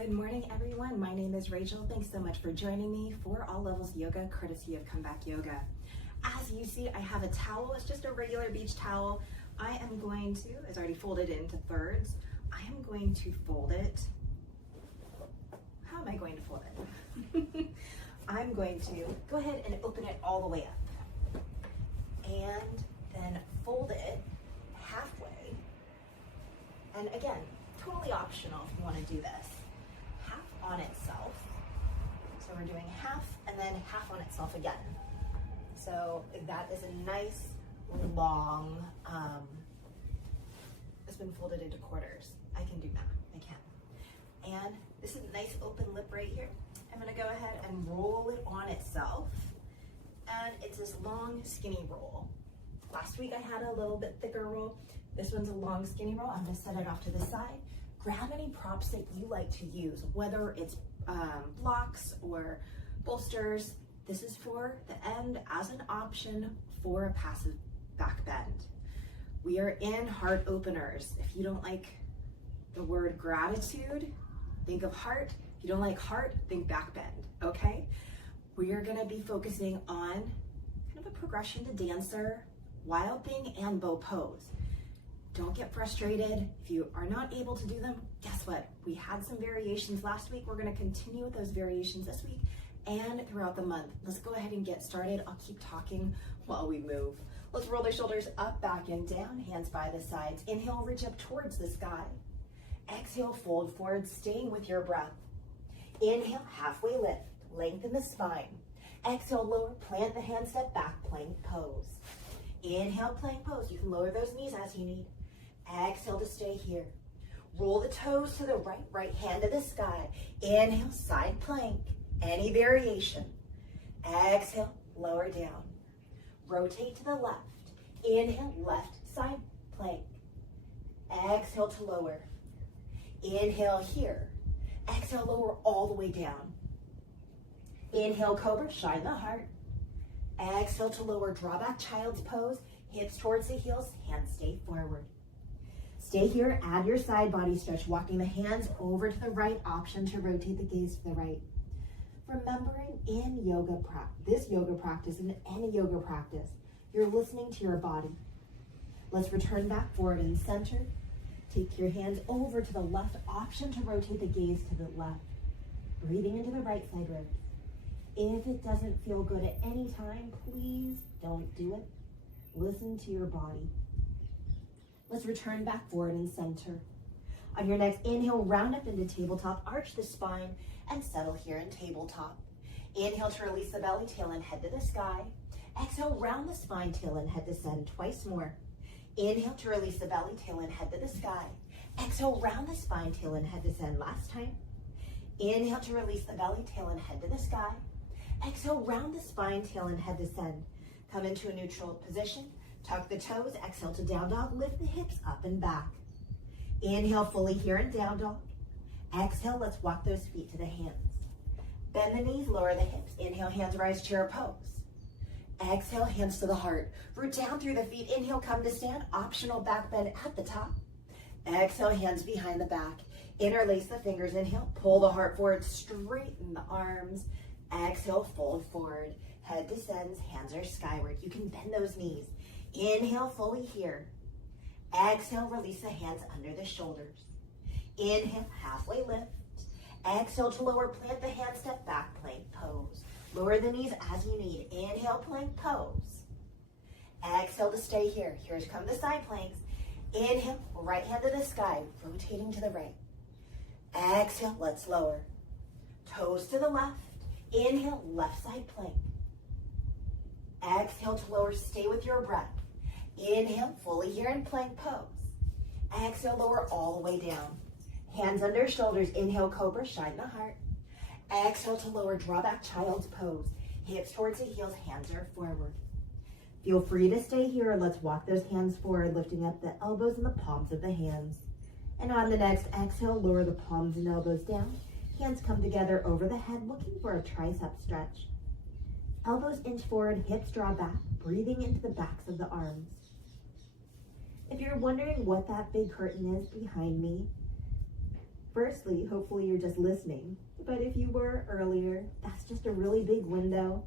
Good morning, everyone. My name is Rachel. Thanks so much for joining me for All Levels Yoga, courtesy of Comeback Yoga. As you see, I have a towel. It's just a regular beach towel. I am going to, it's already folded into thirds. I am going to fold it. How am I going to fold it? I'm going to go ahead and open it all the way up. And then fold it halfway. And again, totally optional if you want to do this. Half on itself. So we're doing half and then half on itself again. So that is a nice long, it's been folded into quarters. I can do that, I can. And this is a nice open lip right here. I'm gonna go ahead and roll it on itself. And it's this long, skinny roll. Last week I had a little bit thicker roll. This one's a long, skinny roll. I'm gonna set it off to the side. Grab any props that you like to use, whether it's blocks or bolsters. This is for the end as an option for a passive back bend. We are in heart openers. If you don't like the word gratitude, think of heart. If you don't like heart, think back bend, okay? We are gonna be focusing on kind of a progression to dancer, wild thing, and bow pose. Don't get frustrated. If you are not able to do them, guess what? We had some variations last week. We're gonna continue with those variations this week and throughout the month. Let's go ahead and get started. I'll keep talking while we move. Let's roll the shoulders up, back, and down, hands by the sides. Inhale, reach up towards the sky. Exhale, fold forward, staying with your breath. Inhale, halfway lift, lengthen the spine. Exhale, lower, plant the hand, step back, plank pose. Inhale, plank pose. You can lower those knees as you need. Exhale to stay here. Roll the toes to the right, right hand to the sky. Inhale, side plank. Any variation. Exhale, lower down. Rotate to the left. Inhale, left side plank. Exhale to lower. Inhale here. Exhale, lower all the way down. Inhale, cobra, shine the heart. Exhale to lower, draw back, child's pose. Hips towards the heels, hands stay forward. Stay here, add your side body stretch, walking the hands over to the right, option to rotate the gaze to the right. Remembering in this yoga practice, in any yoga practice, you're listening to your body. Let's return back forward and center. Take your hands over to the left, option to rotate the gaze to the left. Breathing into the right side ribs. If it doesn't feel good at any time, please don't do it. Listen to your body. Let's return back forward and center. On your next inhale, round up into tabletop, arch the spine, and settle here in tabletop. Inhale to release the belly, tail and head to the sky. Exhale, round the spine, tail and head descend twice more. Inhale to release the belly, tail and head to the sky. Exhale, round the spine, tail and head descend last time. Inhale to release the belly, tail and head to the sky. Exhale, round the spine, tail and head descend. Come into a neutral position. Tuck the toes, exhale to down dog, lift the hips up and back. Inhale fully here in down dog. Exhale, let's walk those feet to the hands. Bend the knees, lower the hips. Inhale, hands rise, chair pose. Exhale, hands to the heart. Root down through the feet. Inhale, come to stand. Optional back bend at the top. Exhale, hands behind the back. Interlace the fingers. Inhale, pull the heart forward, straighten the arms. Exhale, fold forward. Head descends, hands are skyward. You can bend those knees. Inhale, fully here. Exhale, release the hands under the shoulders. Inhale, halfway lift. Exhale to lower, plant the hand, step back, plank pose. Lower the knees as you need. Inhale, plank pose. Exhale to stay here. Here come the side planks. Inhale, right hand to the sky, rotating to the right. Exhale, let's lower. Toes to the left. Inhale, left side plank. Exhale to lower, stay with your breath. Inhale, fully here in plank pose. Exhale, lower all the way down. Hands under shoulders. Inhale, cobra, shine the heart. Exhale to lower, draw back, child's pose. Hips towards the heels, hands are forward. Feel free to stay here, or let's walk those hands forward, lifting up the elbows and the palms of the hands. And on the next exhale, lower the palms and elbows down. Hands come together over the head, looking for a tricep stretch. Elbows inch forward, hips draw back, breathing into the backs of the arms. If you're wondering what that big curtain is behind me, Firstly, hopefully you're just listening, but if you were earlier, that's just a really big window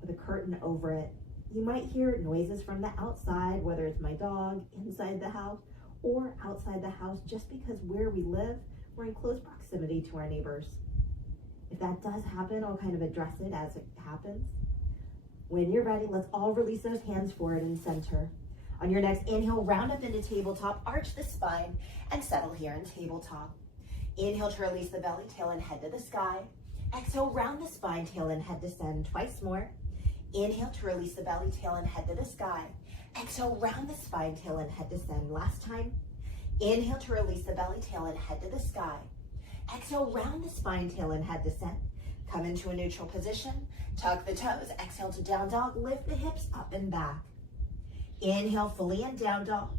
with a curtain over it. You might hear noises from the outside, whether it's my dog inside the house or outside the house, just because where we live, we're in close proximity to our neighbors. If that does happen, I'll kind of address it as it happens. When you're ready, let's all release those hands forward and center. On your next inhale, round up into tabletop, arch the spine, and settle here in tabletop. Inhale to release the belly, tail and head to the sky. Exhale, round the spine, tail and head descend twice more. Inhale to release the belly, tail and head to the sky. Exhale, round the spine, tail and head descend. Last time. Inhale to release the belly, tail and head to the sky. Exhale, round the spine, tail and head descend. Come into a neutral position. Tuck the toes. Exhale to down dog. Lift the hips up and back. Inhale fully in down dog.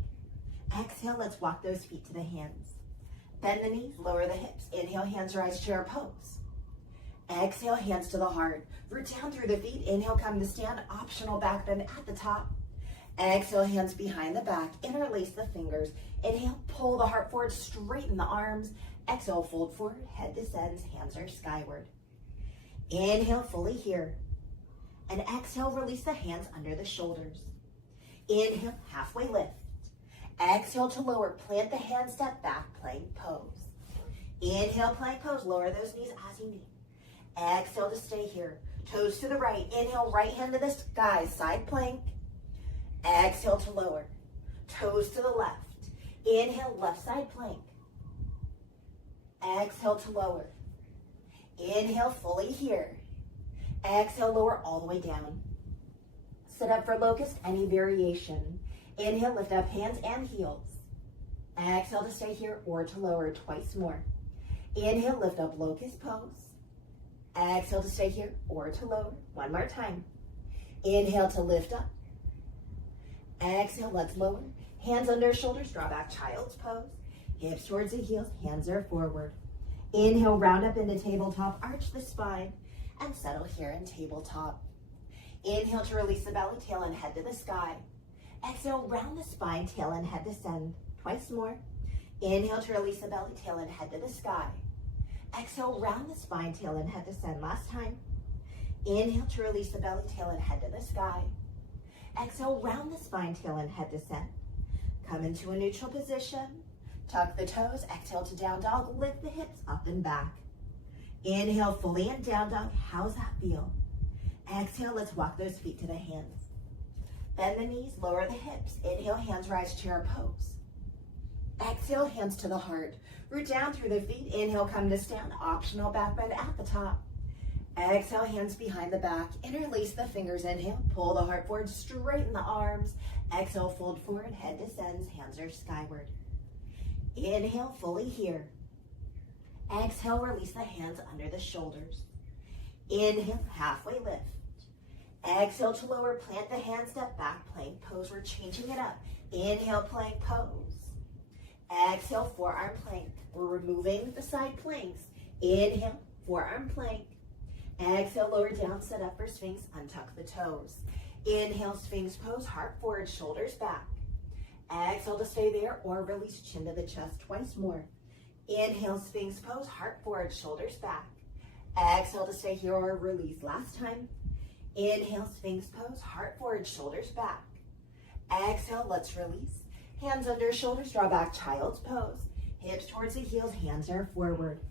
Exhale, let's walk those feet to the hands. Bend the knees, lower the hips. Inhale, hands rise, chair pose. Exhale, hands to the heart. Root down through the feet. Inhale, come to stand. Optional back bend at the top. Exhale, hands behind the back. Interlace the fingers. Inhale, pull the heart forward, straighten the arms. Exhale, fold forward, head descends, hands are skyward. Inhale, fully here. And exhale, release the hands under the shoulders. Inhale, halfway lift. Exhale to lower, plant the hand, step back, plank pose. Inhale, plank pose, lower those knees as you need. Exhale to stay here. Toes to the right. Inhale, right hand to the sky, side plank. Exhale to lower. Toes to the left. Inhale, left side plank. Exhale to lower. Inhale, fully here. Exhale, lower all the way down. Sit up for locust, any variation. Inhale, lift up hands and heels. Exhale to stay here or to lower twice more. Inhale, lift up locust pose. Exhale to stay here or to lower. One more time. Inhale to lift up. Exhale, let's lower. Hands under shoulders, draw back child's pose. Hips towards the heels, hands are forward. Inhale, round up into tabletop, arch the spine, and settle here in tabletop. Inhale to release the belly, tail and head to the sky. Exhale, round the spine, tail and head descend. Twice more. Inhale to release the belly, tail and head to the sky. Exhale, round the spine, tail and head descend. Last time. Inhale to release the belly, tail and head to the sky. Exhale, round the spine, tail and head descend. Come into a neutral position. Tuck the toes. Exhale to down dog. Lift the hips up and back. Inhale fully in down dog. How's that feel? Exhale, let's walk those feet to the hands. Bend the knees, lower the hips. Inhale, hands rise, chair pose. Exhale, hands to the heart. Root down through the feet. Inhale, come to stand. Optional back bend at the top. Exhale, hands behind the back. Interlace the fingers. Inhale, pull the heart forward, straighten the arms. Exhale, fold forward, head descends, hands are skyward. Inhale, fully here. Exhale, release the hands under the shoulders. Inhale, halfway lift. Exhale to lower, plant the hand, step back, plank pose. We're changing it up. Inhale, plank pose. Exhale, forearm plank. We're removing the side planks. Inhale, forearm plank. Exhale, lower down, set up for Sphinx, untuck the toes. Inhale, Sphinx pose, heart forward, shoulders back. Exhale to stay there or release chin to the chest twice more. Inhale, Sphinx pose, heart forward, shoulders back. Exhale to stay here or release. Last time. Inhale, Sphinx pose, heart forward, shoulders back. Exhale, let's release. Hands under shoulders, draw back, child's pose. Hips towards the heels, hands are forward.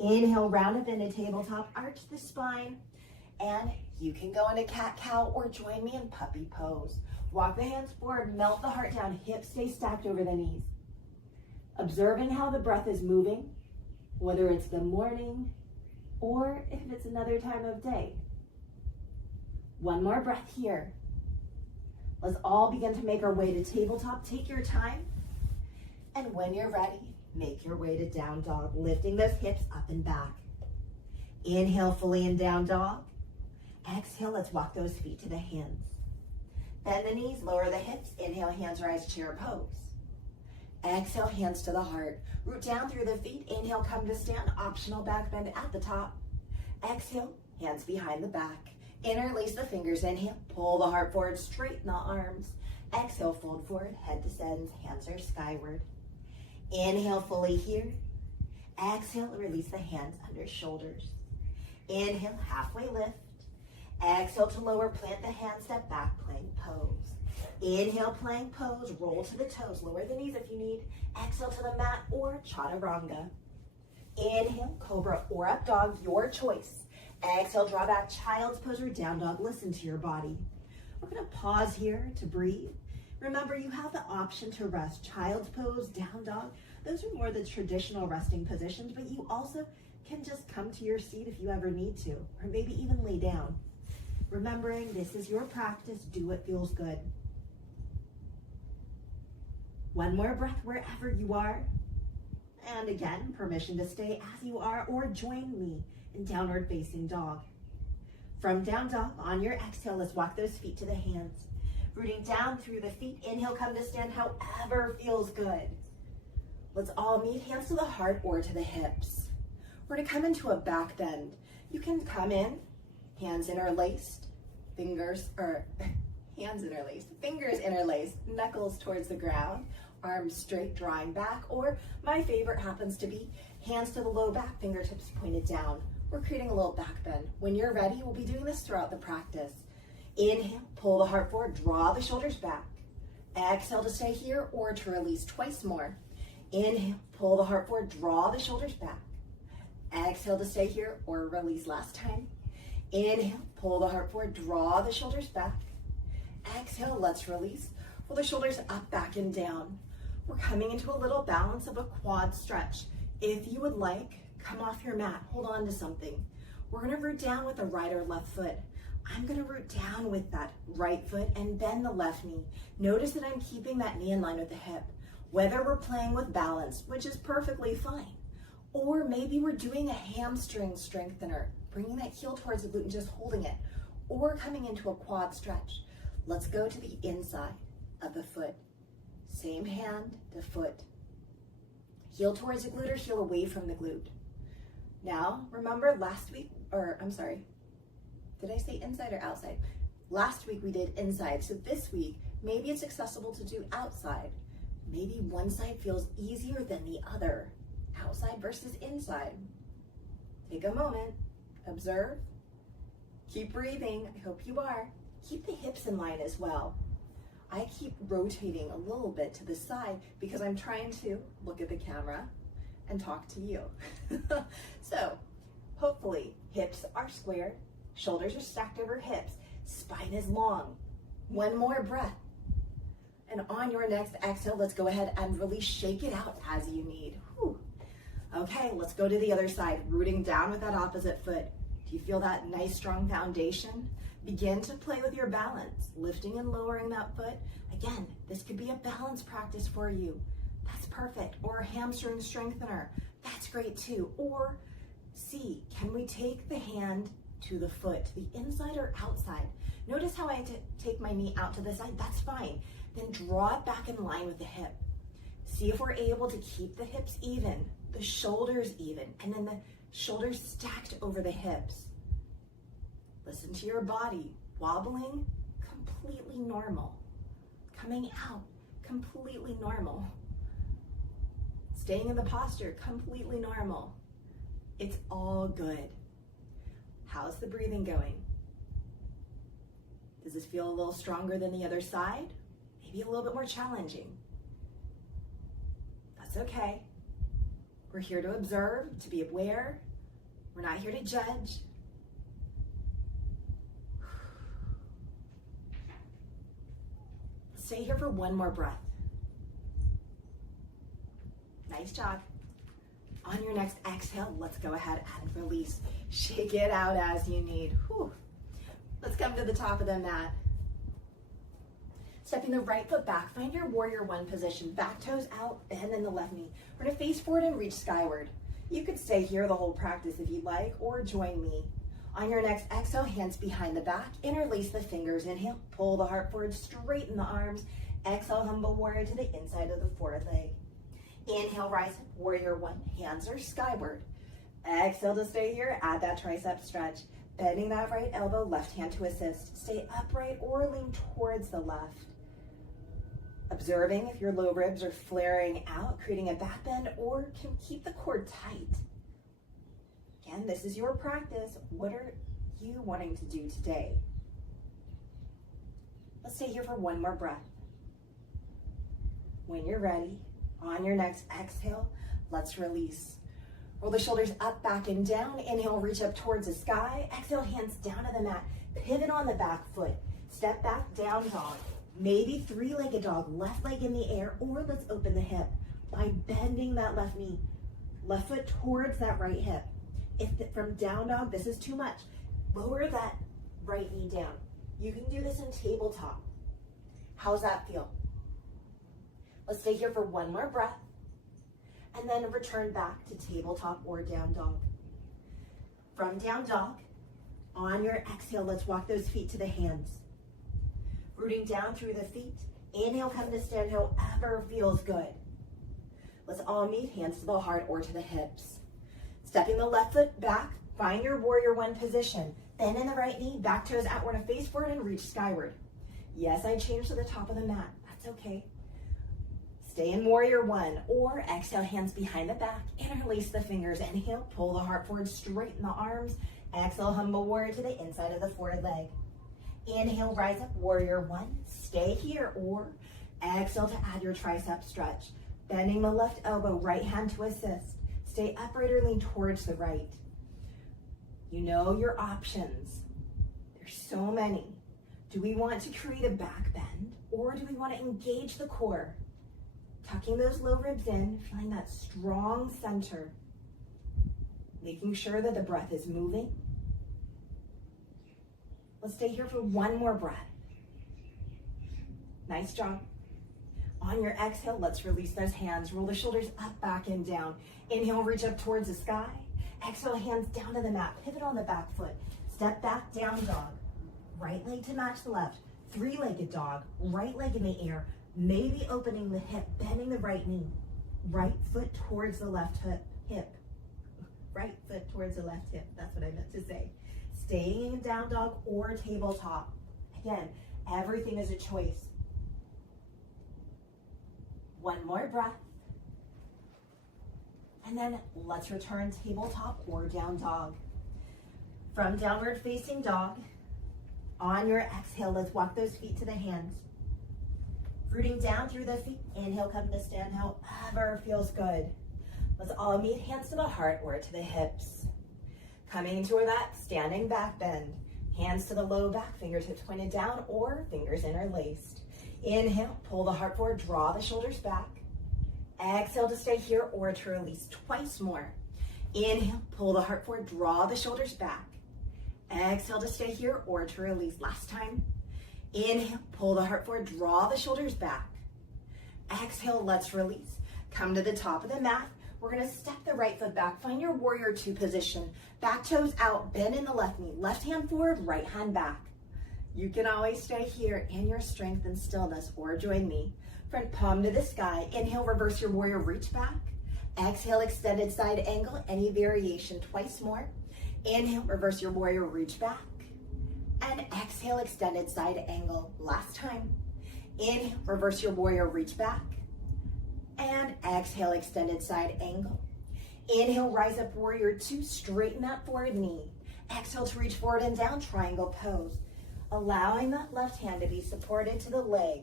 Inhale, round up into tabletop, arch the spine. And you can go into cat-cow or join me in puppy pose. Walk the hands forward, melt the heart down, hips stay stacked over the knees. Observing how the breath is moving, whether it's the morning or if it's another time of day. One more breath here. Let's all begin to make our way to tabletop. Take your time. And when you're ready, make your way to down dog, lifting those hips up and back. Inhale fully in down dog. Exhale, let's walk those feet to the hands. Bend the knees, lower the hips. Inhale, hands rise, chair pose. Exhale, hands to the heart. Root down through the feet. Inhale, come to stand. Optional back bend at the top. Exhale, hands behind the back. Interlace the fingers. Inhale, pull the heart forward, straighten the arms. Exhale, fold forward, head descends, hands are skyward. Inhale, fully here. Exhale, release the hands under shoulders. Inhale, halfway lift. Exhale to lower, plant the hands, step back, plank pose. Inhale, plank pose, roll to the toes, lower the knees if you need. Exhale to the mat or chaturanga. Inhale, cobra or up dog, your choice. Exhale, draw back, child's pose or down dog, listen to your body. We're gonna pause here to breathe. Remember, you have the option to rest. Child's pose, down dog, those are more the traditional resting positions, but you also can just come to your seat if you ever need to, or maybe even lay down. Remembering this is your practice, do what feels good. One more breath wherever you are. And again, permission to stay as you are or join me in downward facing dog. From down dog, on your exhale, let's walk those feet to the hands. Rooting down through the feet, inhale, come to stand, however feels good. Let's all meet, hands to the heart or to the hips. We're gonna come into a back bend. You can come in, hands interlaced, fingers interlaced, knuckles towards the ground, arms straight, drawing back, or my favorite happens to be hands to the low back, fingertips pointed down. We're creating a little back bend. When you're ready, we'll be doing this throughout the practice. Inhale, pull the heart forward, draw the shoulders back. Exhale to stay here or to release twice more. Inhale, pull the heart forward, draw the shoulders back. Exhale to stay here or release last time. Inhale, pull the heart forward, draw the shoulders back. Exhale, let's release. Pull the shoulders up, back, and down. We're coming into a little balance of a quad stretch. If you would like, come off your mat, hold on to something. We're gonna root down with the right or left foot. I'm gonna root down with that right foot and bend the left knee. Notice that I'm keeping that knee in line with the hip. Whether we're playing with balance, which is perfectly fine, or maybe we're doing a hamstring strengthener, bringing that heel towards the glute and just holding it, or coming into a quad stretch. Let's go to the inside of the foot. Same hand to foot. Heel towards the glute or heel away from the glute. Now, remember did I say inside or outside? Last week we did inside, so this week, maybe it's accessible to do outside. Maybe one side feels easier than the other. Outside versus inside. Take a moment, observe, keep breathing, I hope you are. Keep the hips in line as well. I keep rotating a little bit to the side because I'm trying to look at the camera and talk to you. So, hopefully, hips are squared, shoulders are stacked over hips, spine is long. One more breath. And on your next exhale, let's go ahead and really shake it out as you need. Whew. Okay, let's go to the other side, rooting down with that opposite foot. Do you feel that nice strong foundation? Begin to play with your balance, lifting and lowering that foot. Again, this could be a balance practice for you. That's perfect. Or a hamstring strengthener. That's great too. Or see, can we take the hand to the foot, to the inside or outside? Notice how I take my knee out to the side. That's fine. Then draw it back in line with the hip. See if we're able to keep the hips even, the shoulders even, and then the shoulders stacked over the hips. Listen to your body. Wobbling, completely normal. Coming out, completely normal. Staying in the posture, completely normal. It's all good. How's the breathing going? Does this feel a little stronger than the other side? Maybe a little bit more challenging. That's okay. We're here to observe, to be aware. We're not here to judge. Stay here for one more breath. Nice job. On your next exhale, let's go ahead and release. Shake it out as you need. Whew. Let's come to the top of the mat. Stepping the right foot back, find your warrior one position. Back toes out, bend in the left knee. We're gonna face forward and reach skyward. You could stay here the whole practice if you'd like, or join me. On your next exhale, hands behind the back, interlace the fingers. Inhale, pull the heart forward, straighten the arms. Exhale, humble warrior to the inside of the forward leg. Inhale, rise up, warrior one, hands are skyward. Exhale to stay here, add that tricep stretch. Bending that right elbow, left hand to assist. Stay upright or lean towards the left. Observing if your low ribs are flaring out, creating a back bend, or can keep the core tight. Again, this is your practice. What are you wanting to do today? Let's stay here for one more breath. When you're ready, on your next exhale, let's release. Roll the shoulders up, back, and down. Inhale, reach up towards the sky. Exhale, hands down to the mat. Pivot on the back foot. Step back, down dog. Maybe three-legged dog, left leg in the air, or let's open the hip by bending that left knee, left foot towards that right hip. From down dog, this is too much, lower that right knee down. You can do this in tabletop. How's that feel? Let's stay here for one more breath, and then return back to tabletop or down dog. From down dog, on your exhale, let's walk those feet to the hands. Rooting down through the feet. Inhale, come to stand however feels good. Let's all meet, hands to the heart or to the hips. Stepping the left foot back, find your warrior one position. Bend in the right knee, back toes outward and face forward and reach skyward. Yes, I changed to the top of the mat. That's okay. Stay in warrior one, or exhale, hands behind the back, interlace the fingers. Inhale, pull the heart forward, straighten the arms. Exhale, humble warrior to the inside of the forward leg. Inhale, rise up, warrior one. Stay here, or exhale to add your tricep stretch. Bending the left elbow, right hand to assist. Stay upright or lean towards the right. You know your options. There's so many. Do we want to create a back bend, or do we want to engage the core? Tucking those low ribs in, feeling that strong center. Making sure that the breath is moving. Let's stay here for one more breath. Nice job. On your exhale, let's release those hands. Roll the shoulders up, back, and down. Inhale, reach up towards the sky. Exhale, hands down to the mat. Pivot on the back foot. Step back, down dog. Right leg to match the left. Three-legged dog. Right leg in the air. Maybe opening the hip, bending the right knee. Right foot towards the left hip. Right foot towards the left hip. That's what I meant to say. Staying in down dog or tabletop. Again, everything is a choice. One more breath. And then let's return tabletop or down dog. From downward facing dog, on your exhale, let's walk those feet to the hands. Rooting down through the feet. Inhale, come to stand however feels good. Let's all meet, hands to the heart or to the hips. Coming into that standing back bend. Hands to the low back, fingertips pointed down or fingers interlaced. Inhale, pull the heart forward, draw the shoulders back. Exhale to stay here or to release twice more. Inhale, pull the heart forward, draw the shoulders back. Exhale to stay here or to release. Last time. Inhale, pull the heart forward, draw the shoulders back. Exhale, let's release. Come to the top of the mat. We're gonna step the right foot back. Find your warrior two position. Back toes out, bend in the left knee. Left hand forward, right hand back. You can always stay here in your strength and stillness or join me. Front palm to the sky. Inhale, reverse your warrior, reach back. Exhale, extended side angle, any variation, twice more. Inhale, reverse your warrior, reach back. And exhale, extended side angle. Last time. Inhale, reverse your warrior, reach back. And exhale, extended side angle. Inhale, rise up, warrior two, straighten that forward knee. Exhale to reach forward and down, triangle pose. Allowing that left hand to be supported to the leg,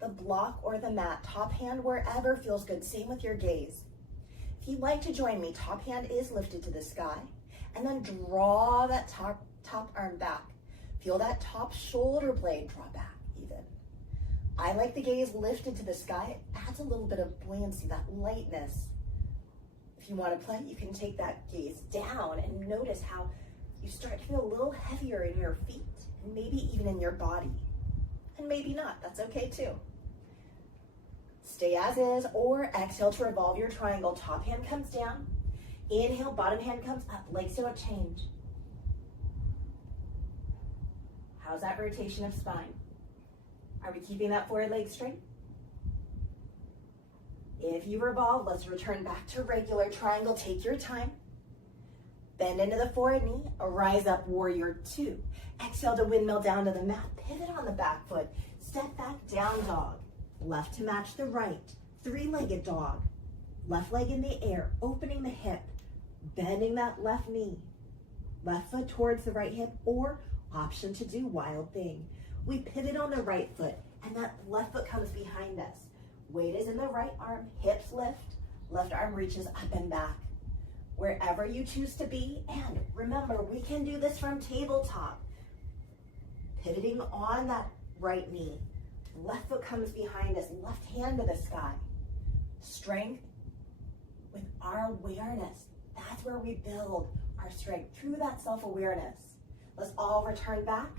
the block or the mat, top hand wherever feels good. Same with your gaze. If you'd like to join me, top hand is lifted to the sky, and then draw that top arm back. Feel that top shoulder blade draw back even. I like the gaze lifted to the sky. It adds a little bit of buoyancy, that lightness. If you want to play, you can take that gaze down and notice how you start to feel a little heavier in your feet and maybe even in your body. And maybe not, that's okay too. Stay as is or exhale to revolve your triangle. Top hand comes down. Inhale, bottom hand comes up. Legs don't change. How's that rotation of spine? Are we keeping that forward leg straight? If you revolve, let's return back to regular triangle. Take your time. Bend into the forward knee, rise up, warrior two. Exhale to windmill down to the mat. Pivot on the back foot. Step back, down dog. left to match the right, three-legged dog, left leg in the air, opening the hip, bending that left knee, left foot towards the right hip, or option to do wild thing. We pivot on the right foot and that left foot comes behind us. Weight is in the right arm, hips lift, left arm reaches up and back. Wherever you choose to be, and remember, we can do this from tabletop. Pivoting on that right knee, left foot comes behind us, left hand to the sky. Strength with our awareness. That's where we build our strength, through that self-awareness. Let's all return back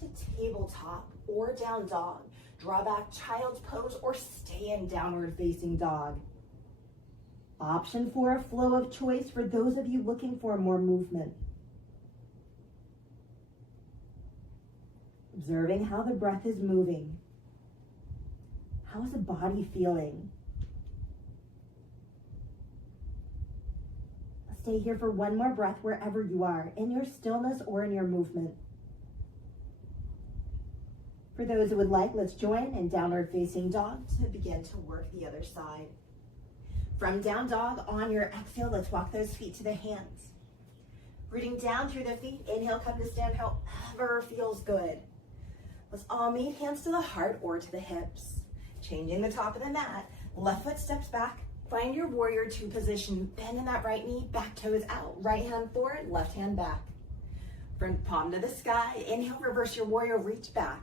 to tabletop or down dog. Draw back child's pose or stay in downward facing dog. Option for a flow of choice for those of you looking for more movement. Observing how the breath is moving. How is the body feeling? Stay here for one more breath wherever you are, in your stillness or in your movement. For those who would like, let's join in downward facing dog to begin to work the other side. From down dog, on your exhale, let's walk those feet to the hands. Rooting down through the feet, inhale, come to stand however feels good. Let's all meet hands to the heart or to the hips. Changing the top of the mat, left foot steps back, find your warrior two position, bend in that right knee, back toes out, right hand forward, left hand back. From palm to the sky, inhale, reverse your warrior, reach back.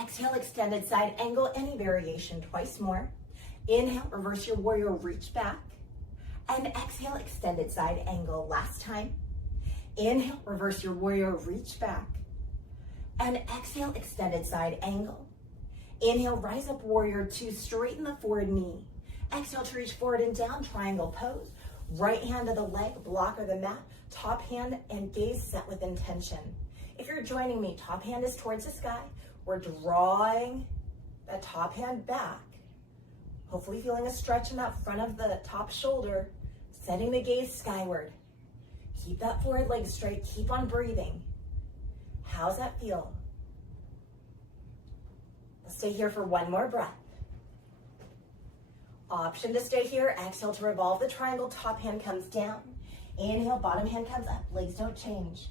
Exhale, extended side angle, any variation, twice more. Inhale, reverse your warrior, reach back. And exhale, extended side angle. Last time. Inhale, reverse your warrior, reach back. And exhale, extended side angle. Inhale, rise up warrior two, straighten the forward knee. Exhale to reach forward and down, triangle pose. Right hand to the leg, block or the mat. Top hand and gaze set with intention. If you're joining me, top hand is towards the sky. We're drawing that top hand back. Hopefully feeling a stretch in that front of the top shoulder, setting the gaze skyward. Keep that forward leg straight, keep on breathing. How's that feel? Let's stay here for one more breath. Option to stay here, exhale to revolve the triangle, top hand comes down. Inhale, bottom hand comes up, legs don't change.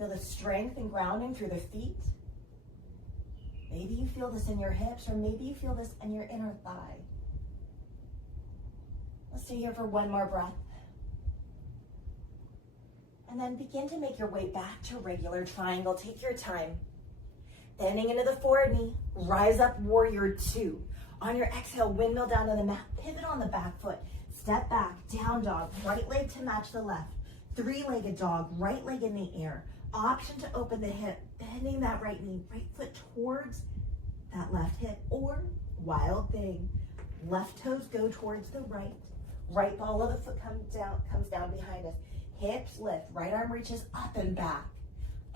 Feel the strength and grounding through the feet. Maybe you feel this in your hips, or maybe you feel this in your inner thigh. Let's stay here for one more breath. And then begin to make your way back to regular triangle. Take your time. Bending into the forward knee, rise up warrior two. On your exhale, windmill down to the mat, pivot on the back foot. Step back, down dog, right leg to match the left. Three-legged dog, right leg in the air. Option to open the hip, bending that right knee, right foot towards that left hip, or wild thing. Left toes go towards the right. Right ball of the foot comes down behind us. Hips lift, right arm reaches up and back.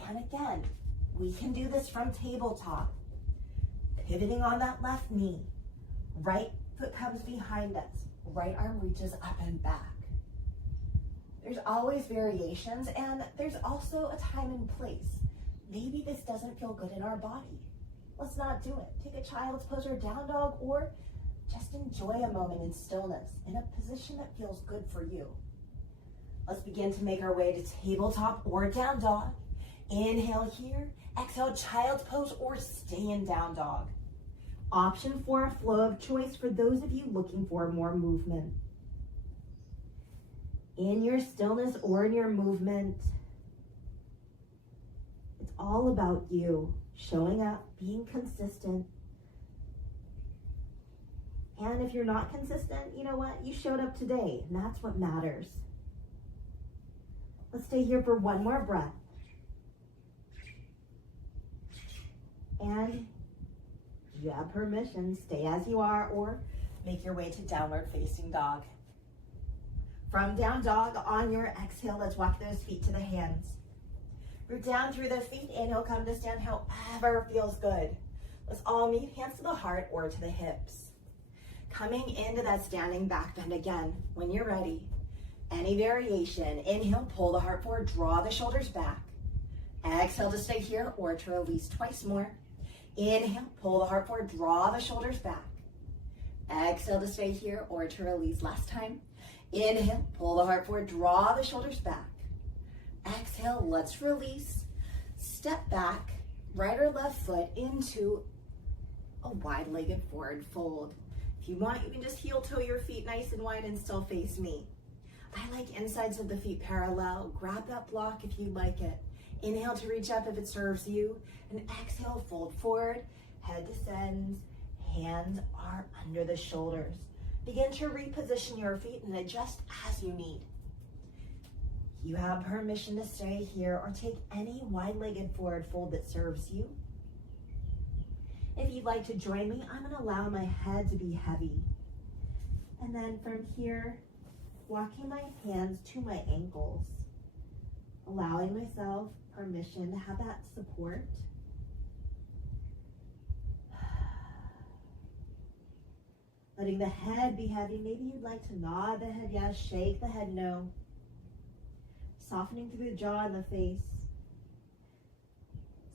And again, we can do this from tabletop. Pivoting on that left knee. Right foot comes behind us. Right arm reaches up and back. There's always variations, and there's also a time and place. Maybe this doesn't feel good in our body. Let's not do it. Take a child's pose or down dog, or just enjoy a moment in stillness in a position that feels good for you. Let's begin to make our way to tabletop or down dog. Inhale here, exhale, child's pose or stay in down dog. Option for a flow of choice for those of you looking for more movement. In your stillness or in your movement, it's all about you showing up, being consistent. And if you're not consistent, you know what? You showed up today, and that's what matters. Let's stay here for one more breath. And you have permission, stay as you are, or make your way to downward facing dog. From down dog, on your exhale, let's walk those feet to the hands. Root down through the feet, inhale, come to stand however feels good. Let's all meet hands to the heart or to the hips. Coming into that standing back bend again. When you're ready, any variation, inhale, pull the heart forward, draw the shoulders back. Exhale to stay here or to release twice more. Inhale, pull the heart forward, draw the shoulders back. Exhale to stay here or to release last time. Inhale, pull the heart forward, draw the shoulders back. Exhale, let's release. Step back, right or left foot into a wide-legged forward fold. If you want, you can just heel toe your feet nice and wide and still face me. I like insides of the feet parallel. Grab that block if you like it. Inhale to reach up if it serves you. And exhale, fold forward, head descends, hands are under the shoulders. Begin to reposition your feet and adjust as you need. You have permission to stay here or take any wide-legged forward fold that serves you. If you'd like to join me, I'm going to allow my head to be heavy. And then from here, walking my hands to my ankles, allowing myself permission to have that support. Letting the head be heavy. Maybe you'd like to nod the head yes, shake the head no. Softening through the jaw and the face.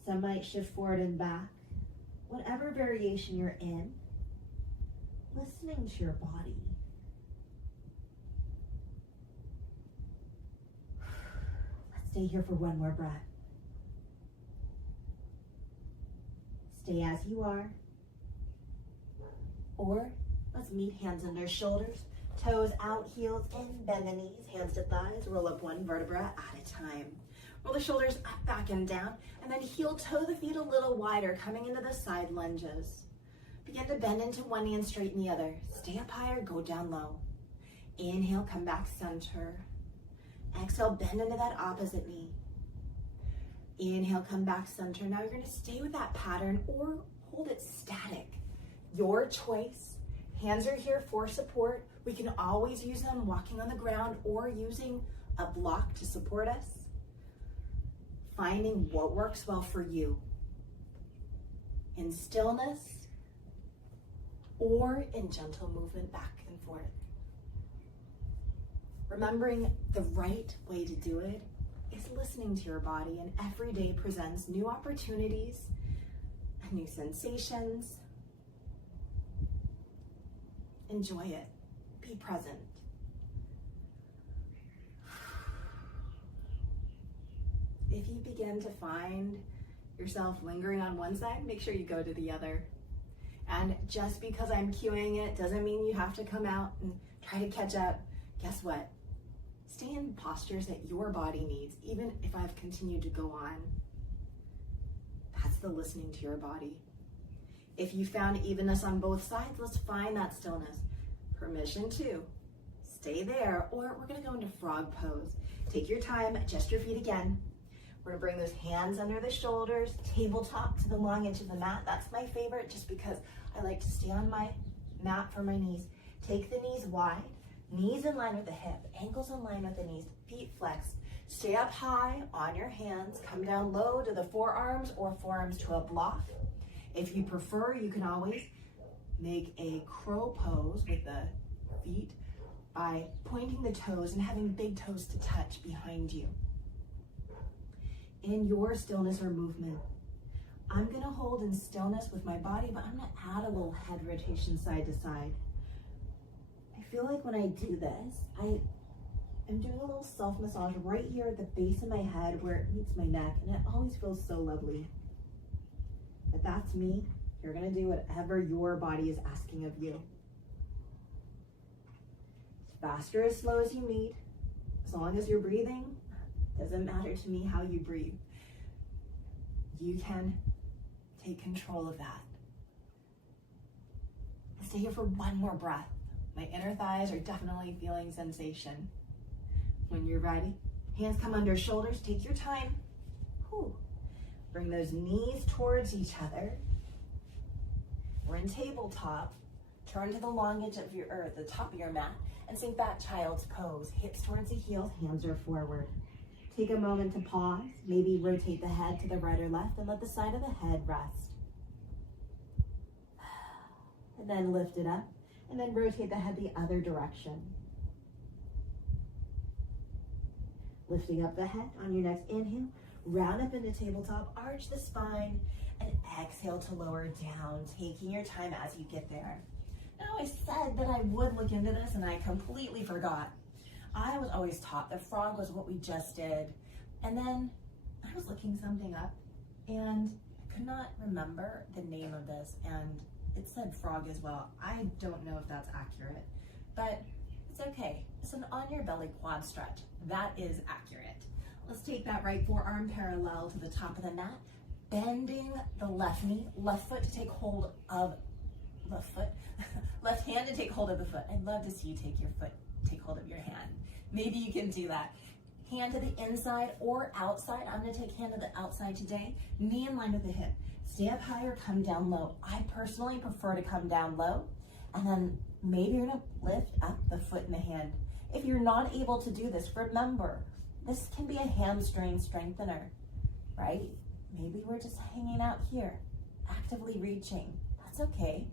Some might shift forward and back. Whatever variation you're in, listening to your body. Let's stay here for one more breath. Stay as you are. Or let's meet hands under shoulders, toes out, heels in, bend the knees, hands to thighs, roll up one vertebra at a time. Roll the shoulders up, back, and down, and then heel toe the feet a little wider, coming into the side lunges. Begin to bend into one knee and straighten the other. Stay up higher, go down low. Inhale, come back center. Exhale, bend into that opposite knee. Inhale, come back center. Now you're going to stay with that pattern or hold it static. Your choice. Hands are here for support. We can always use them walking on the ground or using a block to support us. Finding what works well for you. In stillness or in gentle movement back and forth. Remembering the right way to do it is listening to your body, and every day presents new opportunities and new sensations. Enjoy it. Be present. If you begin to find yourself lingering on one side, make sure you go to the other. And just because I'm cueing it doesn't mean you have to come out and try to catch up. Guess what? Stay in postures that your body needs, even if I've continued to go on. That's the listening to your body. If you found evenness on both sides, let's find that stillness. Permission to stay there, or we're gonna go into frog pose. Take your time, adjust your feet again. We're gonna bring those hands under the shoulders, tabletop to the long edge of the mat. That's my favorite just because I like to stay on my mat for my knees. Take the knees wide, knees in line with the hip, ankles in line with the knees, feet flexed. Stay up high on your hands, come down low to the forearms or forearms to a block. If you prefer, you can always make a crow pose with the feet by pointing the toes and having big toes to touch behind you. In your stillness or movement, I'm gonna hold in stillness with my body, but I'm gonna add a little head rotation side to side. I feel like when I do this, I am doing a little self-massage right here at the base of my head where it meets my neck, and it always feels so lovely. But that's me. You're gonna do whatever your body is asking of you. As fast or as slow as you need, as long as you're breathing, doesn't matter to me how you breathe. You can take control of that. Stay here for one more breath. My inner thighs are definitely feeling sensation. When you're ready, hands come under shoulders, take your time. Whew. Bring those knees towards each other. We're in tabletop. Turn to the long edge of the top of your mat and sink back, child's pose. Hips towards the heels, hands are forward. Take a moment to pause, maybe rotate the head to the right or left and let the side of the head rest. And then lift it up and then rotate the head the other direction. Lifting up the head on your next inhale, round up into tabletop, arch the spine, and exhale to lower down, taking your time as you get there. Now, I said that I would look into this and I completely forgot. I was always taught that frog was what we just did. And then I was looking something up and I could not remember the name of this, and it said frog as well. I don't know if that's accurate, but it's okay. It's an on your belly quad stretch. That is accurate. Let's take that right forearm parallel to the top of the mat, bending the left knee, left foot to take hold of the foot, left hand to take hold of the foot. I'd love to see you take hold of your hand. Maybe you can do that. Hand to the inside or outside. I'm gonna take hand to the outside today. Knee in line with the hip. Stay up high or come down low. I personally prefer to come down low, and then maybe you're gonna lift up the foot and the hand. If you're not able to do this, remember, this can be a hamstring strengthener, right? Maybe we're just hanging out here, actively reaching. That's okay.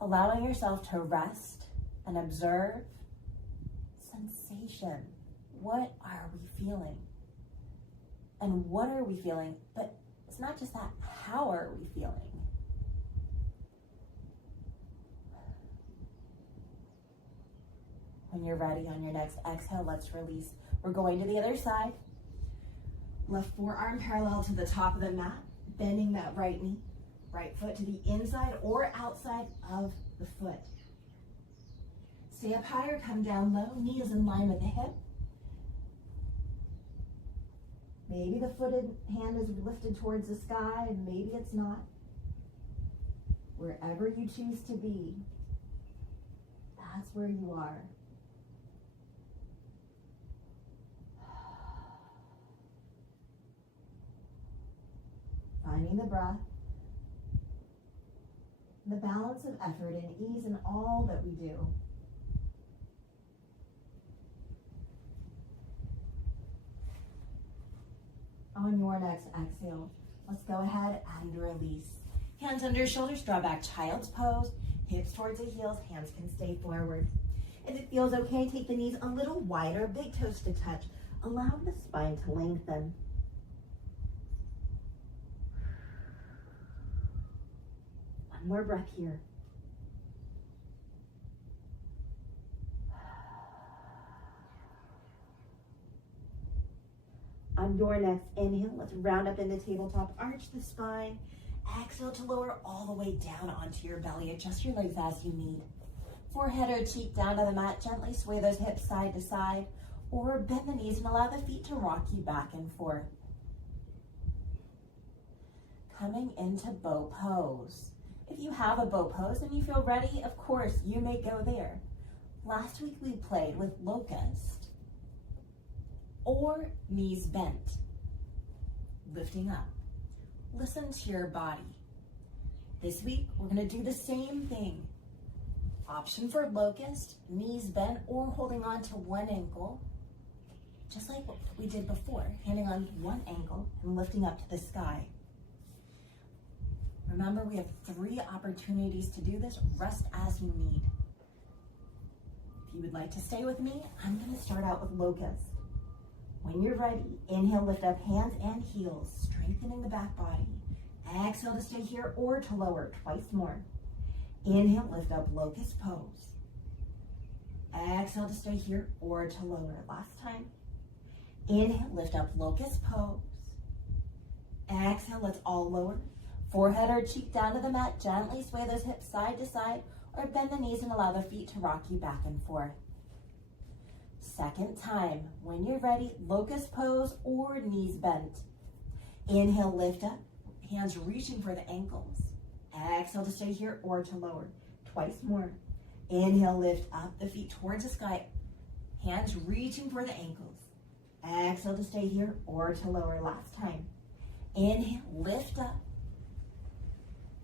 Allowing yourself to rest and observe sensation. What are we feeling? And what are we feeling? But it's not just that, how are we feeling? When you're ready on your next exhale, let's release. We're going to the other side. Left forearm parallel to the top of the mat, bending that right knee, right foot to the inside or outside of the foot. Stay up higher, come down low, knee is in line with the hip. Maybe the footed hand is lifted towards the sky, and maybe it's not. Wherever you choose to be, that's where you are. Finding the breath, the balance of effort and ease in all that we do. On your next exhale, let's go ahead and release. Hands under shoulders, draw back child's pose, hips towards the heels, hands can stay forward. If it feels okay, take the knees a little wider, big toes to touch, allowing the spine to lengthen. One more breath here. On your next inhale, let's round up into tabletop, arch the spine. Exhale to lower all the way down onto your belly. Adjust your legs as you need. Forehead or cheek down to the mat, gently sway those hips side to side, or bend the knees and allow the feet to rock you back and forth. Coming into bow pose. If you have a bow pose and you feel ready, of course, you may go there. Last week we played with locust or knees bent, lifting up. Listen to your body. This week, we're gonna do the same thing. Option for locust, knees bent, or holding on to one ankle, just like what we did before, handing on one ankle and lifting up to the sky. Remember, we have 3 opportunities to do this. Rest as you need. If you would like to stay with me, I'm gonna start out with locust. When you're ready, inhale, lift up hands and heels, strengthening the back body. Exhale to stay here or to lower, twice more. Inhale, lift up locust pose. Exhale to stay here or to lower. Last time. Inhale, lift up locust pose. Exhale, let's all lower. Forehead or cheek down to the mat, gently sway those hips side to side or bend the knees and allow the feet to rock you back and forth. Second time, when you're ready, locust pose or knees bent. Inhale, lift up, hands reaching for the ankles. Exhale to stay here or to lower, twice more. Inhale, lift up the feet towards the sky, hands reaching for the ankles. Exhale to stay here or to lower, last time. Inhale, lift up,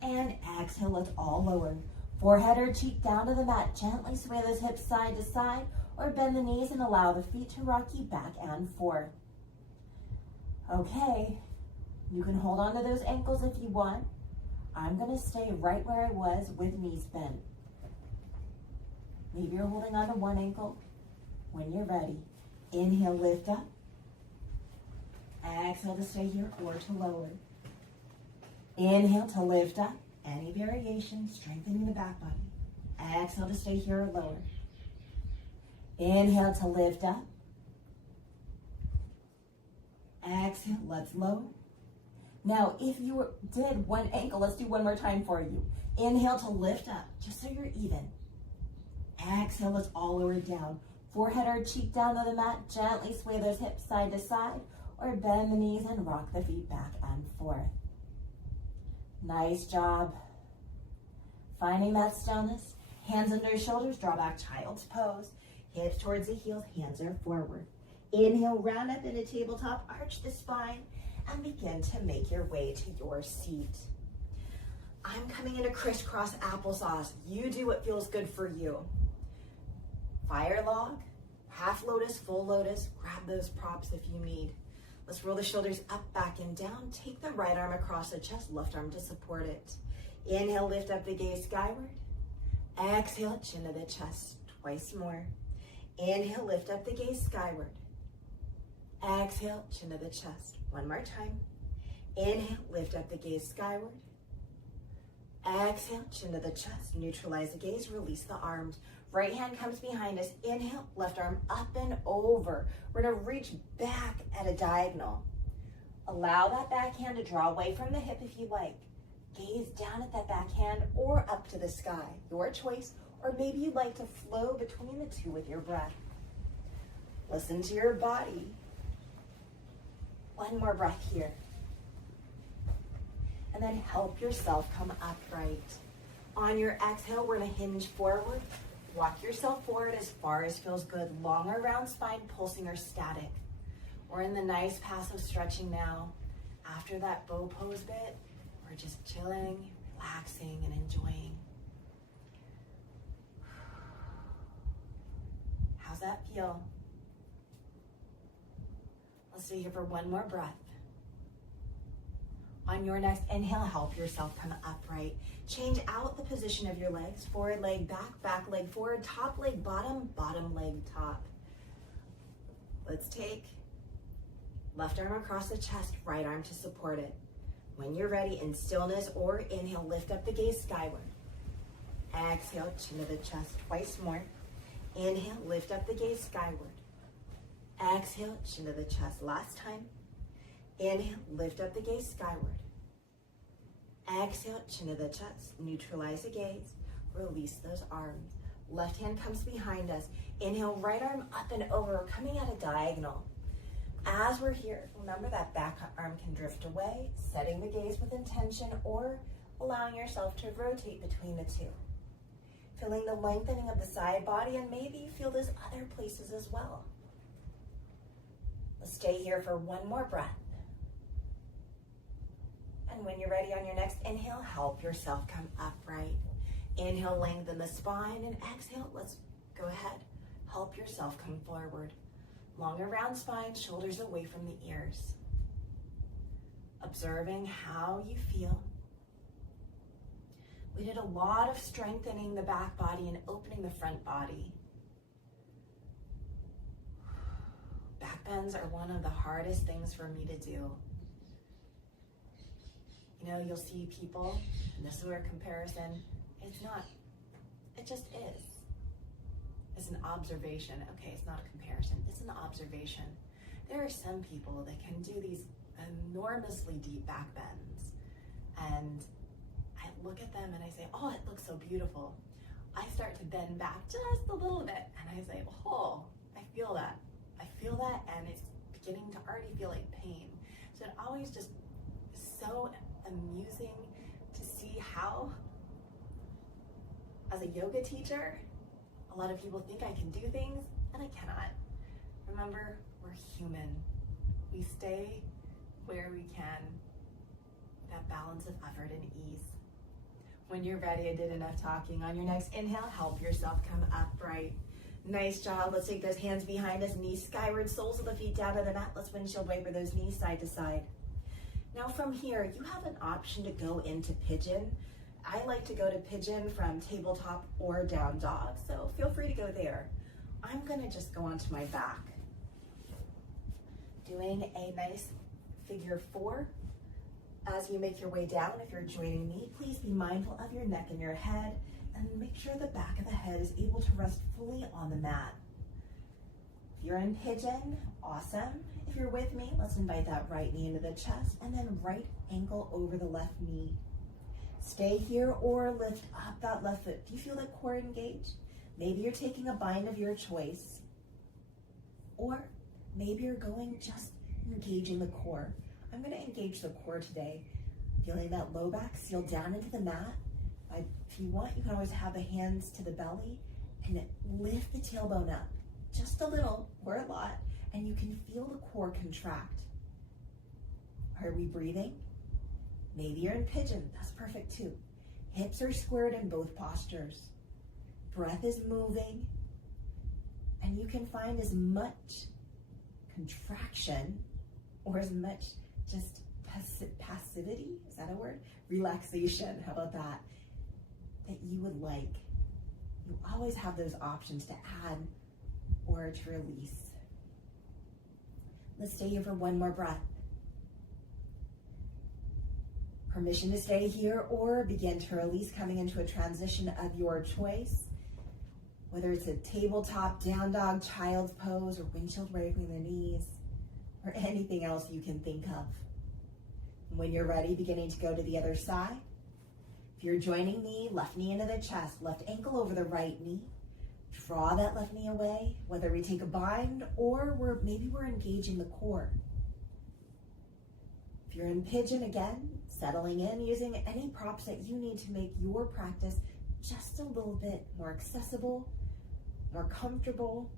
and exhale, let's all lower. Forehead or cheek down to the mat, gently sway those hips side to side or bend the knees and allow the feet to rock you back and forth. Okay, you can hold on to those ankles if you want. I'm gonna stay right where I was with knees bent. Maybe you're holding on to one ankle. When you're ready, inhale, lift up. Exhale to stay here or to lower. Inhale to lift up. Any variation, strengthening the back body. Exhale to stay here or lower. Inhale to lift up. Exhale, let's lower. Now, if you did one ankle, let's do one more time for you. Inhale to lift up, just so you're even. Exhale, let's all lower down. Forehead or cheek down to the mat. Gently sway those hips side to side, or bend the knees and rock the feet back and forth. Nice job. Finding that stillness. Hands under your shoulders, draw back child's pose. Hips towards the heels, hands are forward. Inhale, round up into tabletop, arch the spine, and begin to make your way to your seat. I'm coming into crisscross applesauce. You do what feels good for you. Fire log, half lotus, full lotus, grab those props if you need. Let's roll the shoulders up, back, and down. Take the right arm across the chest, left arm to support it. Inhale, lift up the gaze skyward. Exhale, chin to the chest, twice more. Inhale, lift up the gaze skyward. Exhale, chin to the chest. One more time. Inhale, lift up the gaze skyward. Exhale, chin to the chest. Neutralize the gaze, release the arms. Right hand comes behind us. Inhale, left arm up and over. We're gonna reach back at a diagonal. Allow that back hand to draw away from the hip if you like. Gaze down at that back hand or up to the sky, your choice. Or maybe you'd like to flow between the two with your breath. Listen to your body. One more breath here. And then help yourself come upright. On your exhale, we're gonna hinge forward. Walk yourself forward as far as feels good. Long or round spine, pulsing or static. We're in the nice passive stretching now. After that bow pose bit, we're just chilling, relaxing, and enjoying. How's that feel? Let's stay here for one more breath. On your next inhale, help yourself come upright. Change out the position of your legs. Forward leg back, back leg forward, top leg bottom, bottom leg top. Let's take left arm across the chest, right arm to support it. When you're ready, in stillness or inhale, lift up the gaze skyward. Exhale, chin to the chest, twice more. Inhale, lift up the gaze skyward. Exhale, chin to the chest. Last time. Inhale, lift up the gaze skyward. Exhale, chin to the chest. Neutralize the gaze. Release those arms. Left hand comes behind us. Inhale, right arm up and over, coming at a diagonal. As we're here, remember that back arm can drift away, setting the gaze with intention or allowing yourself to rotate between the two. Feeling the lengthening of the side body, and maybe you feel those other places as well. Let's stay here for one more breath. And when you're ready on your next inhale, help yourself come upright. Inhale, lengthen the spine, and exhale, let's go ahead. Help yourself come forward. Longer round spine, shoulders away from the ears. Observing how you feel. We did a lot of strengthening the back body and opening the front body. Back bends are one of the hardest things for me to do. You know, you'll see people, and this is where comparison, it's not, it just is. It's an observation. Okay, it's not a comparison, it's an observation. There are some people that can do these enormously deep back bends, and I look at them and I say, oh, it looks so beautiful. I start to bend back just a little bit, and I say, oh, I feel that. I feel that, and it's beginning to already feel like pain. So it always just is so amusing to see how, as a yoga teacher, a lot of people think I can do things, and I cannot. Remember, we're human. We stay where we can, with that balance of effort and ease. When you're ready, I did enough talking. On your next inhale, help yourself come upright. Nice job. Let's take those hands behind us, knees skyward, soles of the feet down to the mat. Let's windshield wiper those knees side to side. Now from here, you have an option to go into pigeon. I like to go to pigeon from tabletop or down dog, so feel free to go there. I'm gonna just go onto my back. Doing a nice figure 4, As you make your way down, if you're joining me, please be mindful of your neck and your head, and make sure the back of the head is able to rest fully on the mat. If you're in pigeon, awesome. If you're with me, let's invite that right knee into the chest, and then right ankle over the left knee. Stay here or lift up that left foot. Do you feel that core engaged? Maybe you're taking a bind of your choice, or maybe you're going just engaging the core. I'm going to engage the core today. Feeling that low back seal down into the mat. If you want, you can always have the hands to the belly and lift the tailbone up just a little or a lot, and you can feel the core contract. Are we breathing? Maybe you're in pigeon. That's perfect too. Hips are squared in both postures. Breath is moving, and you can find as much contraction or as much just passivity, is that a word? Relaxation, how about that? That you would like. You always have those options to add or to release. Let's stay here for one more breath. Permission to stay here or begin to release, coming into a transition of your choice. Whether it's a tabletop, down dog, child's pose, or windshield wiping the knees, or anything else you can think of. When you're ready, beginning to go to the other side. If you're joining me, left knee into the chest, left ankle over the right knee. Draw that left knee away, whether we take a bind or maybe we're engaging the core. If you're in pigeon, again, settling in, using any props that you need to make your practice just a little bit more accessible, more comfortable,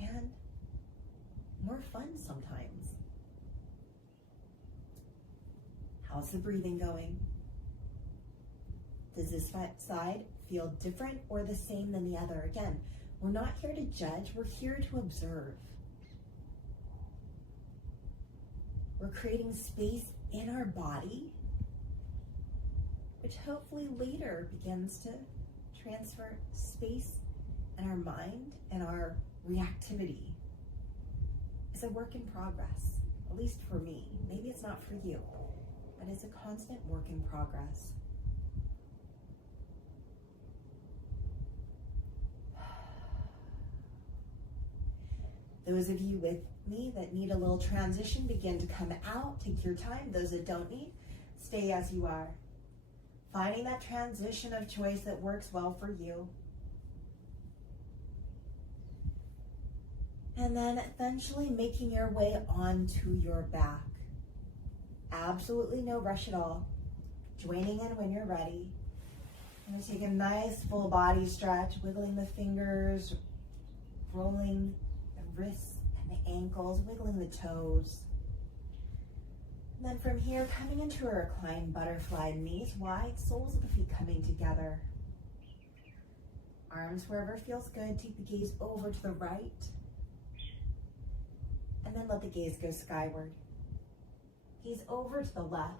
and more fun sometimes. How's the breathing going? Does this side feel different or the same than the other? Again, we're not here to judge, we're here to observe. We're creating space in our body, which hopefully later begins to transfer space in our mind and our reactivity. It's a work in progress, at least for me. Maybe it's not for you, but it's a constant work in progress. Those of you with me that need a little transition, begin to come out, take your time. Those that don't need, stay as you are. Finding that transition of choice that works well for you. And then eventually making your way onto your back. Absolutely no rush at all. Joining in when you're ready. I'm going to take a nice full body stretch, wiggling the fingers, rolling the wrists and the ankles, wiggling the toes. And then from here, coming into a reclined butterfly, knees wide, soles of the feet coming together. Arms wherever feels good. Take the gaze over to the right. And then let the gaze go skyward. Gaze over to the left.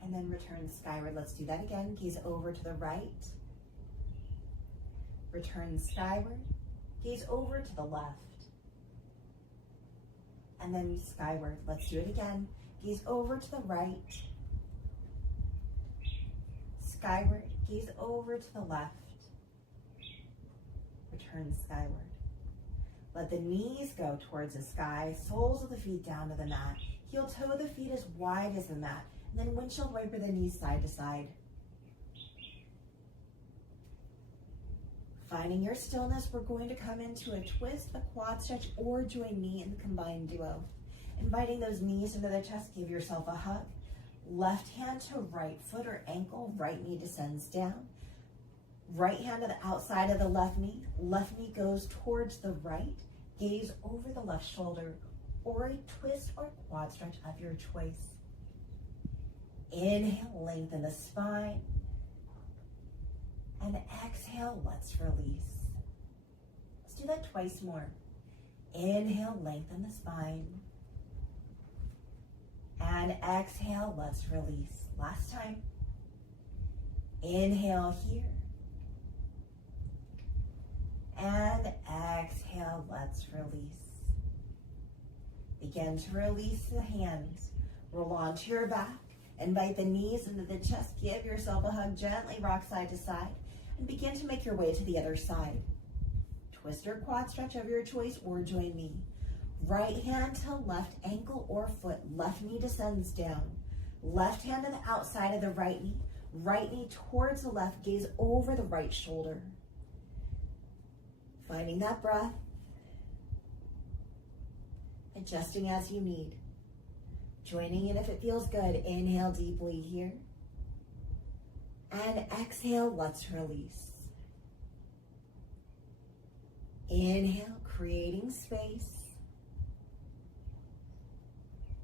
And then return skyward. Let's do that again. Gaze over to the right. Return skyward. Gaze over to the left. And then skyward. Let's do it again. Gaze over to the right. Skyward. Gaze over to the left. Return skyward. Let the knees go towards the sky, soles of the feet down to the mat. Heel toe of the feet as wide as the mat. And then windshield wiper the knees side to side. Finding your stillness, we're going to come into a twist, a quad stretch, or join knee in the combined duo. Inviting those knees into the chest, give yourself a hug. Left hand to right foot or ankle, right knee descends down. Right hand to the outside of the left knee goes towards the right. Gaze over the left shoulder, or a twist or quad stretch of your choice. Inhale, lengthen the spine. And exhale, let's release. Let's do that twice more. Inhale, lengthen the spine. And exhale, let's release. Last time. Inhale here. And exhale, let's release. Begin to release the hands. Roll onto your back. Invite the knees into the chest. Give yourself a hug. Gently rock side to side. And begin to make your way to the other side. Twist or quad stretch of your choice or join me. Right hand to left ankle or foot. Left knee descends down. Left hand to the outside of the right knee. Right knee towards the left. Gaze over the right shoulder. Finding that breath. Adjusting as you need. Joining in if it feels good. Inhale deeply here. And exhale, let's release. Inhale, creating space.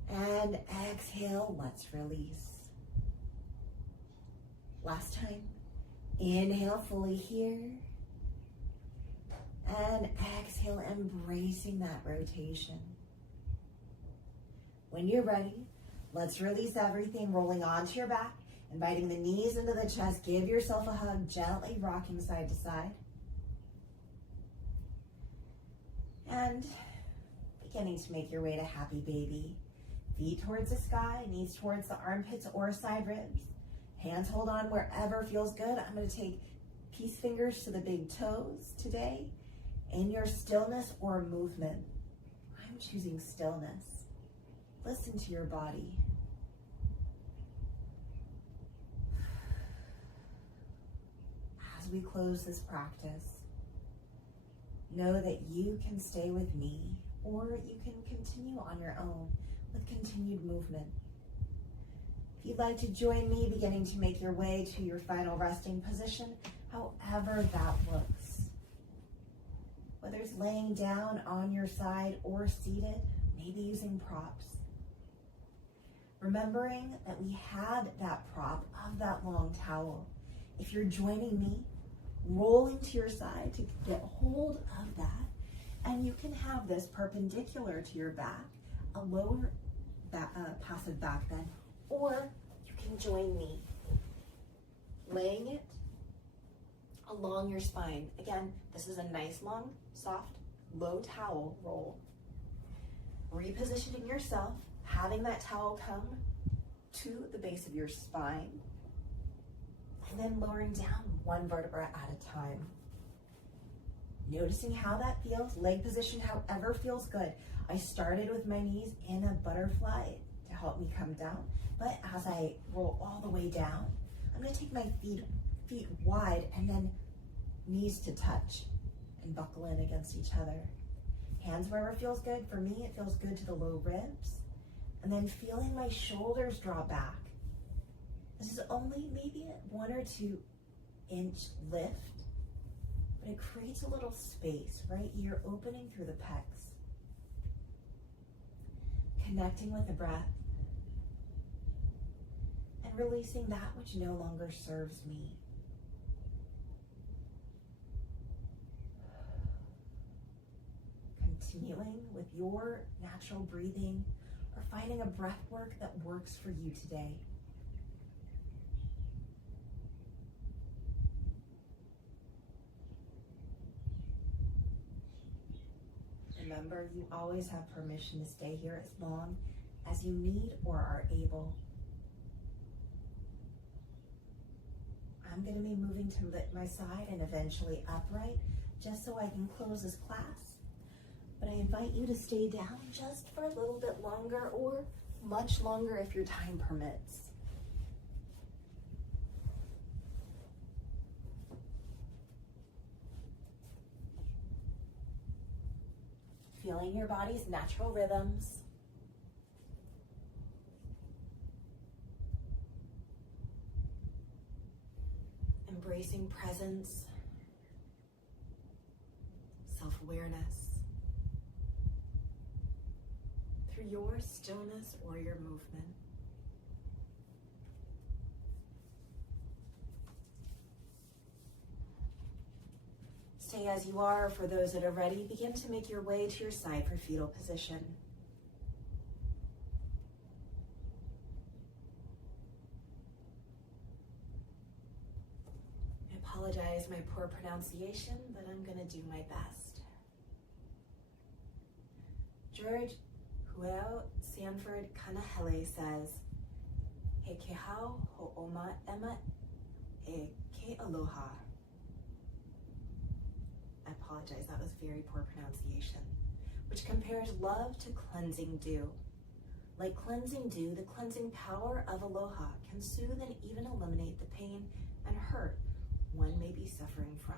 And exhale, let's release. Last time. Inhale fully here. And exhale, embracing that rotation. When you're ready, let's release everything, rolling onto your back, inviting the knees into the chest. Give yourself a hug, gently rocking side to side. And beginning to make your way to happy baby. Feet towards the sky, knees towards the armpits or side ribs. Hands hold on wherever feels good. I'm going to take peace fingers to the big toes today. In your stillness or movement, I'm choosing stillness. Listen to your body. As we close this practice, know that you can stay with me or you can continue on your own with continued movement. If you'd like to join me, beginning to make your way to your final resting position, however that looks. Whether it's laying down on your side or seated, maybe using props. Remembering that we had that prop of that long towel. If you're joining me, rolling to your side to get hold of that, and you can have this perpendicular to your back, a lower passive back bend, or you can join me, laying it along your spine. Again, this is a nice, long, soft, low towel roll. Repositioning yourself, having that towel come to the base of your spine, and then lowering down one vertebra at a time. Noticing how that feels, leg position however feels good. I started with my knees in a butterfly to help me come down, but as I roll all the way down, I'm going to take my feet wide and then knees to touch and buckle in against each other. Hands wherever feels good. For me, it feels good to the low ribs. And then feeling my shoulders draw back. This is only maybe a 1 or 2 inch lift, but it creates a little space right here, opening through the pecs. Connecting with the breath and releasing that which no longer serves me. Continuing with your natural breathing or finding a breath work that works for you today. Remember, you always have permission to stay here as long as you need or are able. I'm going to be moving to my side and eventually upright just so I can close this class. But I invite you to stay down just for a little bit longer or much longer if your time permits. Feeling your body's natural rhythms. Embracing presence, self-awareness through your stillness or your movement. Stay as you are. For those that are ready, begin to make your way to your side for fetal position. I apologize my poor pronunciation, but I'm going to do my best. George Hueo Sanford Kanahele says, He kehau ho'oma ema e ke aloha. I apologize, that was very poor pronunciation. Which compares love to cleansing dew. Like cleansing dew, the cleansing power of aloha can soothe and even eliminate the pain and hurt one may be suffering from.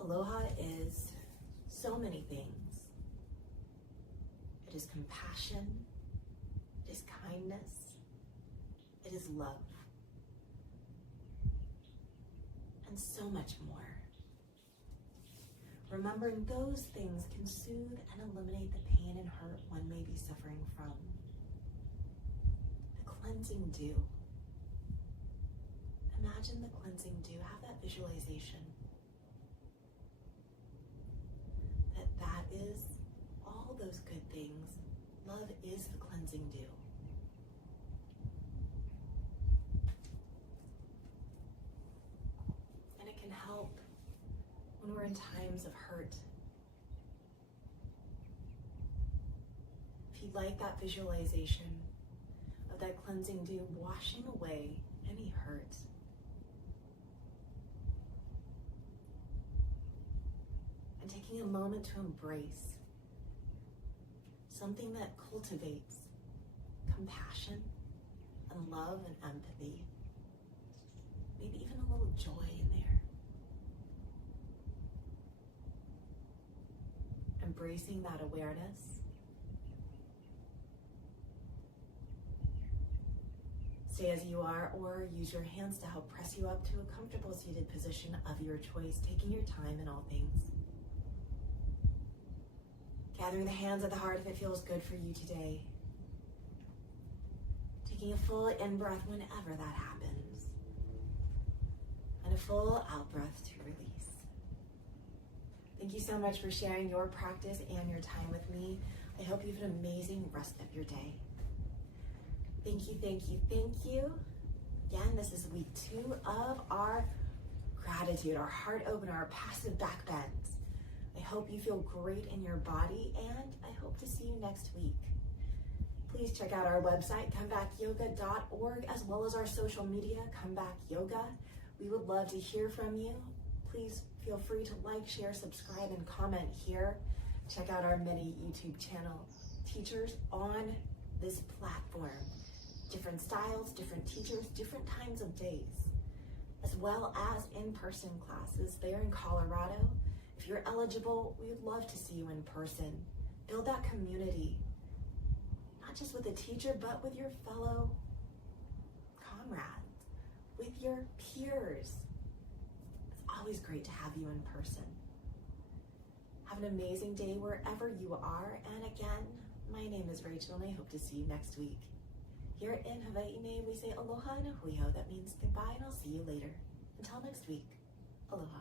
Aloha is so many things. It is compassion, it is kindness, it is love, and so much more. Remembering those things can soothe and eliminate the pain and hurt one may be suffering from. The cleansing dew. Imagine the cleansing dew. Have that visualization. That is all those good things. Love is the cleansing dew. And it can help when we're in times of hurt. If you like that visualization of that cleansing dew washing away any hurt, and taking a moment to embrace something that cultivates compassion and love and empathy, maybe even a little joy in there. Embracing that awareness. Stay as you are, or use your hands to help press you up to a comfortable seated position of your choice, taking your time in all things. Gathering the hands at the heart if it feels good for you today. Taking a full in-breath whenever that happens. And a full out-breath to release. Thank you so much for sharing your practice and your time with me. I hope you have an amazing rest of your day. Thank you, thank you, thank you. Again, this is week 2 of our gratitude, our heart opener, our passive back bends. I hope you feel great in your body, and I hope to see you next week. Please check out our website, comebackyoga.org, as well as our social media, Comeback Yoga. We would love to hear from you. Please feel free to like, share, subscribe, and comment here. Check out our many YouTube channel teachers on this platform. Different styles, different teachers, different times of days, as well as in-person classes there in Colorado. If you're eligible, we would love to see you in person. Build that community, not just with a teacher, but with your fellow comrades, with your peers. It's always great to have you in person. Have an amazing day wherever you are. And again, my name is Rachel, and I hope to see you next week. Here in Hawaii, we say aloha and a hui hou. That means goodbye, and I'll see you later. Until next week, aloha.